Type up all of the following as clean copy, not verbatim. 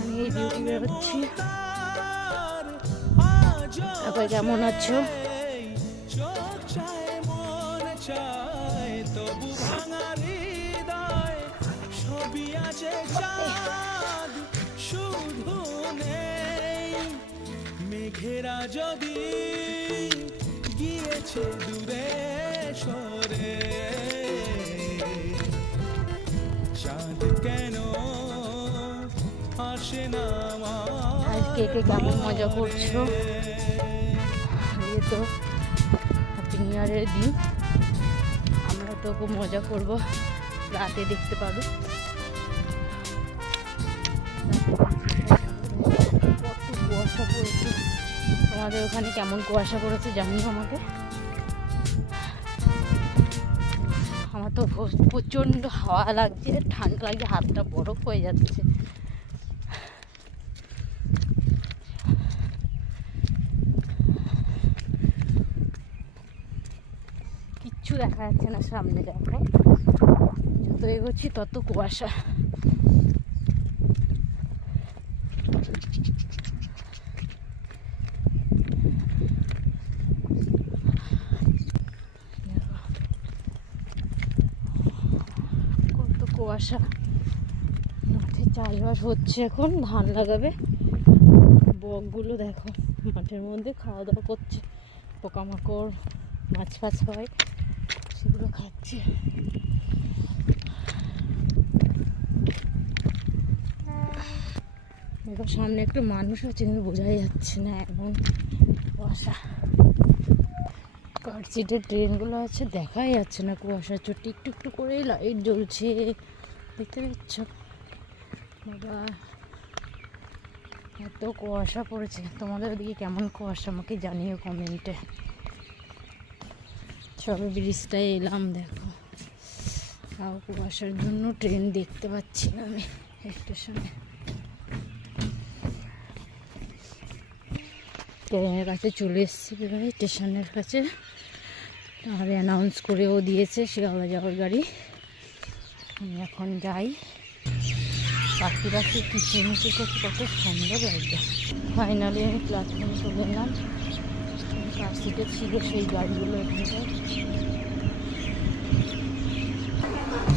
আমি এই ডিউটি বেরোচ্ছি। সবাই কেমন আছো? মেঘেরা যদি গিয়েছে দূরে সরে, চাঁদ কেন আসে না? আজকে কে কেমন মজা করছো? এই তো হ্যাপি নিউ ইয়ারের দিন, আমরা তো খুব মজা করবো, রাতে দেখতে পাবে। কত কুয়াশা পড়েছে, আমাদের ওখানে কেমন কুয়াশা পড়েছে জানিও আমাকে। আমার তো প্রচণ্ড হাওয়া লাগছে, ঠান্ডা লাগছে, হাতটা বরফ হয়ে যাচ্ছে। কিচ্ছু দেখা যাচ্ছে না সামনে, দেখো যত এগোচ্ছি তত কুয়াশা। কত কুয়াশা, মাঠে চাষবাস হচ্ছে, এখন ধান লাগাবে। বকগুলো দেখো মাঠের মধ্যে খাওয়া দাওয়া করছে, পোকামাকড় মাছ ফাছ হয় সেগুলো খাচ্ছে। দেখো সামনে একটু মানুষ আছে কিন্তু বোঝাই যাচ্ছে না, এমন কুয়াশা। কার্সিটের ট্রেনগুলো আছে, দেখাই যাচ্ছে না, কুয়াশা চোটে একটু একটু করেই লাইট জ্বলছে, দেখতে পাচ্ছ বাবা? এত কুয়াশা পড়েছে। তোমাদের ওদিকে কেমন কুয়াশা আমাকে জানিও কমেন্টে। সবে ব্রিজটায় এলাম, দেখো তাও কুয়াশার জন্য ট্রেন দেখতে পাচ্ছি না আমি স্টেশনে। ট্রেনের কাছে চলে এসেছি প্রায়, স্টেশনের কাছে। আর অ্যানাউন্স করেও দিয়েছে শিয়ালদা যাওয়ার গাড়ি। আমি এখন যাই। পাখি পাখি কিচিরমিচির করছে, কত সুন্দর লাগছে। ফাইনালি আমি প্ল্যাটফর্মে চলে এলাম। কার্সিটে ছিল সেই গাড়িগুলো এখানটায়।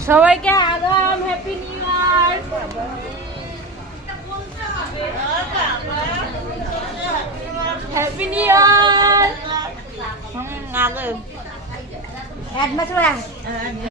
সবাইকে আগাম happy new year. Happy new year.